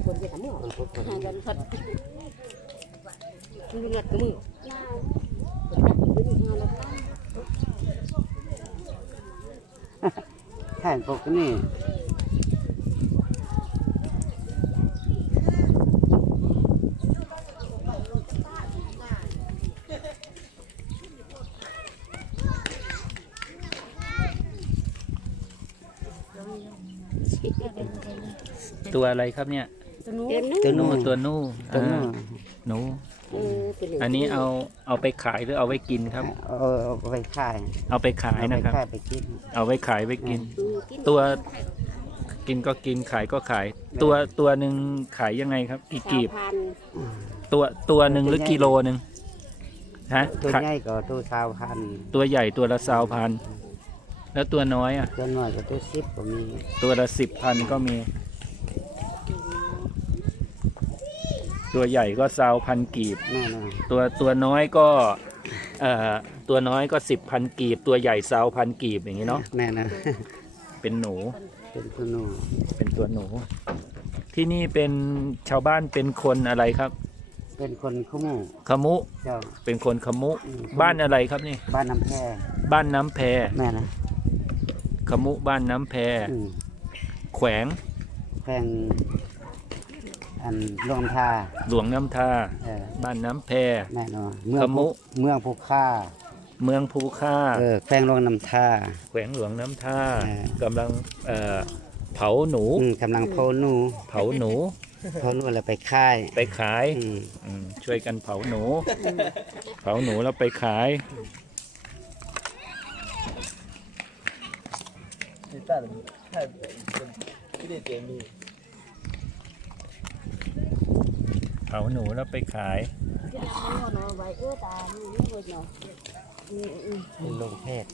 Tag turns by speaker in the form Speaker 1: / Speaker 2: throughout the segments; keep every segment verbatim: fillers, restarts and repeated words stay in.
Speaker 1: คนจะทำหม้อหากันพัดดูหลัดกับมือ
Speaker 2: แข่งพวกนี้
Speaker 3: ตัวอะไรครับเนี่ย
Speaker 1: ตัวนู้
Speaker 3: ตัวนูตัวนู
Speaker 2: ตัวนู้
Speaker 3: หนูอันนี้เอาเอาไปขายหรือเอาไว้กินครับ
Speaker 2: เอาเอาไปขาย
Speaker 3: เอาไปขายนะครับ
Speaker 2: เอาไปขายไปกิน
Speaker 3: เอาไว้ขายไว้กิน ตัวกินก็กินขายก็ขาย ตัวตัวหนึ่งขายยังไงครับกี่กีบตัวตัวหนึ่งหรือกิโลหนึ่งฮะ
Speaker 2: ตัว
Speaker 3: ขาย
Speaker 2: ใหญ่ก็ตัวสาวพัน
Speaker 3: ตัวใหญ่ตัวละสาวพันแล้วตัวน้อยอ่ะ
Speaker 2: ตัวน้อยก็ตัวสิบก็มี
Speaker 3: ตัวละสิบพันก็มี ตัวใหญ่ก็สาวพันกีบ
Speaker 2: แน่นอน
Speaker 3: ตัวตัวน้อยก็เอ่อตัวน้อยก็สิบพันกีบ ตัวใหญ่สาวพันกีบอย่างนี้เนาะ
Speaker 2: แน่นอน
Speaker 3: เป็นหนู
Speaker 2: เป็นตัวนู
Speaker 3: เป็นตัวหนู ที่นี่เป็นชาวบ้านเป็นคนอะไรครับ
Speaker 2: เป็นคนขโมู
Speaker 3: ขมุ
Speaker 2: เจ้า
Speaker 3: เป็นคนขมุ
Speaker 2: อืม
Speaker 3: บ้านอะไรครับนี่
Speaker 2: บ้านน้ำแพ
Speaker 3: บ้านน้ำแพ
Speaker 2: แม่นะ
Speaker 3: ขมุบ้านน้ำแพ
Speaker 2: อืม
Speaker 3: แขวง
Speaker 2: แข่งอันรวมทา
Speaker 3: หลวงน้ำทา
Speaker 2: เออ
Speaker 3: บ้านน้ำแพ
Speaker 2: แน่นอนเมือง
Speaker 3: ขมุ
Speaker 2: เมืองภูค่า
Speaker 3: เมืองภูค่า
Speaker 2: เออแข่งรวงน้ำท่า
Speaker 3: แขวงหลวงน้ำท่า
Speaker 2: เออ
Speaker 3: กำลังเอ่อเผาหนู
Speaker 2: อืมกำลังโพนู
Speaker 3: เผาหนู
Speaker 2: โพนูแล้วไปค่าย
Speaker 3: ไปขาย
Speaker 2: อืม
Speaker 3: อืมช่วยกันเผาหนู เผาหนูแล้วไปขาย เผาหนูแล้วไปขาย
Speaker 2: เป็นโรงเพศ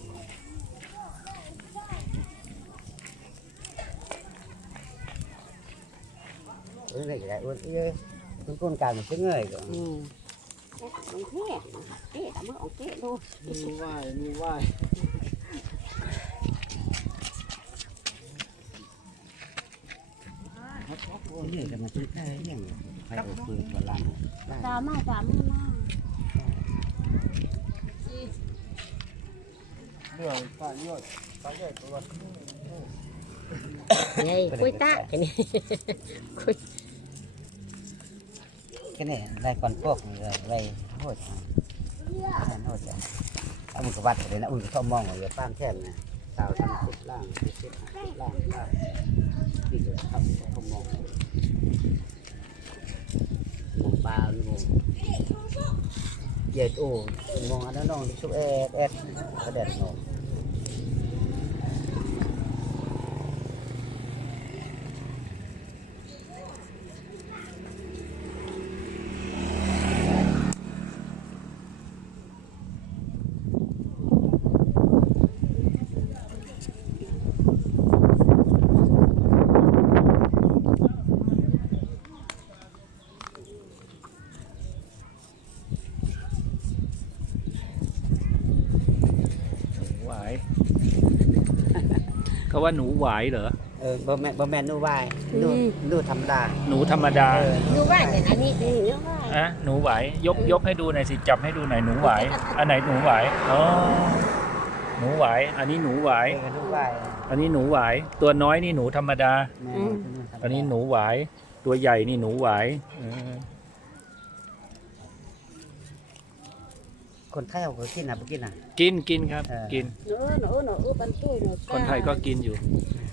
Speaker 2: เออนี่ก็ได้อ้วนเอ้ยคุณก้นการมันจะเงยก่อน
Speaker 1: อืมองเท่เท่ทำมือองเท่ดู
Speaker 2: มีไหวมีไหวนี่จะมาซื้อแค่ยังไปเอาปืนกระลัง
Speaker 1: ตามมาตามมา
Speaker 2: เรื่องปลาเยอะปลาเยอะตัว
Speaker 1: ไงคุยตาแค่นี้คุย
Speaker 2: แค่นี้ได้ก่อนพวกนี่เลยได้โหดโหดจ้ะเอามือกวัดเลยนะอุ้ยชอบมองเลยป้ามแท่นนะสาวทำสิบล่างสิบสิบล่างล่างนี่เลยครับเขามองมองปลามองเหยียดโอ้มองอันนั้นน้องชุบแอดแอดกระเด็นน้อง
Speaker 3: หวาย เขาว่าหนูหวายเหรอ
Speaker 2: เออบ่แม่บ่แม่นนู่ไหวนู่นู่ธรรมดา
Speaker 3: หนูธรรมดา
Speaker 1: ดูว่าแต่อันนี้นี่เยอะว่า
Speaker 3: อะหนูหวายยกยกให้ดูหน่อยสิจับให้ดูหน่อยหนูหวายอันไหนหนูหวายอ๋อหนูหวายอันนี้หนูหวาย
Speaker 2: เออนู่ไหว
Speaker 3: อันนี้หนูหวายตัวน้อยนี่หนูธรรมดา
Speaker 2: แม่
Speaker 3: อันนี้หนูหวายตัวใหญ่นี่หนูหวายเออ
Speaker 2: คนไทยเขาก็กินนะบ่กินน่ะ
Speaker 3: กินกินครับ
Speaker 2: เออ
Speaker 3: กิน
Speaker 1: เนอะเนอะเนอะบันตุ้ยเนอะ
Speaker 3: คนไทยก็กินอยู่
Speaker 2: อื